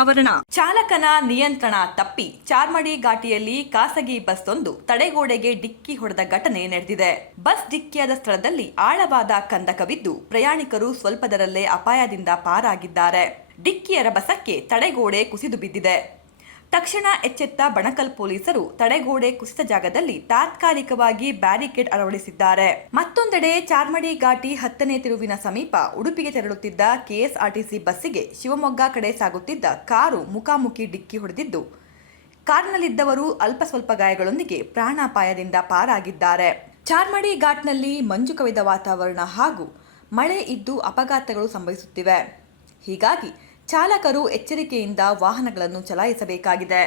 ಅನಾವರಣ. ಚಾಲಕನ ನಿಯಂತ್ರಣ ತಪ್ಪಿ ಚಾರ್ಮಡಿ ಘಾಟಿಯಲ್ಲಿ ಖಾಸಗಿ ಬಸ್ ಒಂದು ತಡೆಗೋಡೆಗೆ ಡಿಕ್ಕಿ ಹೊಡೆದ ಘಟನೆ ನಡೆದಿದೆ. ಬಸ್ ಡಿಕ್ಕಿಯಾದ ಸ್ಥಳದಲ್ಲಿ ಆಳವಾದ ಕಂದಕವಿದ್ದು ಪ್ರಯಾಣಿಕರು ಸ್ವಲ್ಪದರಲ್ಲೇ ಅಪಾಯದಿಂದ ಪಾರಾಗಿದ್ದಾರೆ. ಡಿಕ್ಕಿಯ ರಭಸಕ್ಕೆ ತಡೆಗೋಡೆ ಕುಸಿದು ಬಿದ್ದಿದೆ. ತಕ್ಷಣ ಎಚ್ಚೆತ್ತ ಬಣಕಲ್ ಪೊಲೀಸರು ತಡೆಗೋಡೆ ಕುಸಿತ ಜಾಗದಲ್ಲಿ ತಾತ್ಕಾಲಿಕವಾಗಿ ಬ್ಯಾರಿಕೇಡ್ ಅಳವಡಿಸಿದ್ದಾರೆ. ಮತ್ತೊಂದೆಡೆ ಚಾರ್ಮಡಿ ಘಾಟಿ 10ನೇ ತಿರುವಿನ ಸಮೀಪ ಉಡುಪಿಗೆ ತೆರಳುತ್ತಿದ್ದ ಕೆಎಸ್ಆರ್ಟಿಸಿ ಬಸ್ಸಿಗೆ ಶಿವಮೊಗ್ಗ ಕಡೆ ಸಾಗುತ್ತಿದ್ದ ಕಾರು ಮುಖಾಮುಖಿ ಡಿಕ್ಕಿ ಹೊಡೆದಿದ್ದು ಕಾರಿನಲ್ಲಿದ್ದವರು ಅಲ್ಪ ಸ್ವಲ್ಪ ಗಾಯಗಳೊಂದಿಗೆ ಪ್ರಾಣಾಪಾಯದಿಂದ ಪಾರಾಗಿದ್ದಾರೆ. ಚಾರ್ಮಡಿ ಘಾಟ್ನಲ್ಲಿ ಮಂಜು ಕವಿದ ವಾತಾವರಣ ಹಾಗೂ ಮಳೆ ಇದ್ದು ಅಪಘಾತಗಳು ಸಂಭವಿಸುತ್ತಿವೆ. ಹೀಗಾಗಿ ಚಾಲಕರು ಎಚ್ಚರಿಕೆಯಿಂದ ವಾಹನಗಳನ್ನು ಚಲಾಯಿಸಬೇಕಾಗಿದೆ.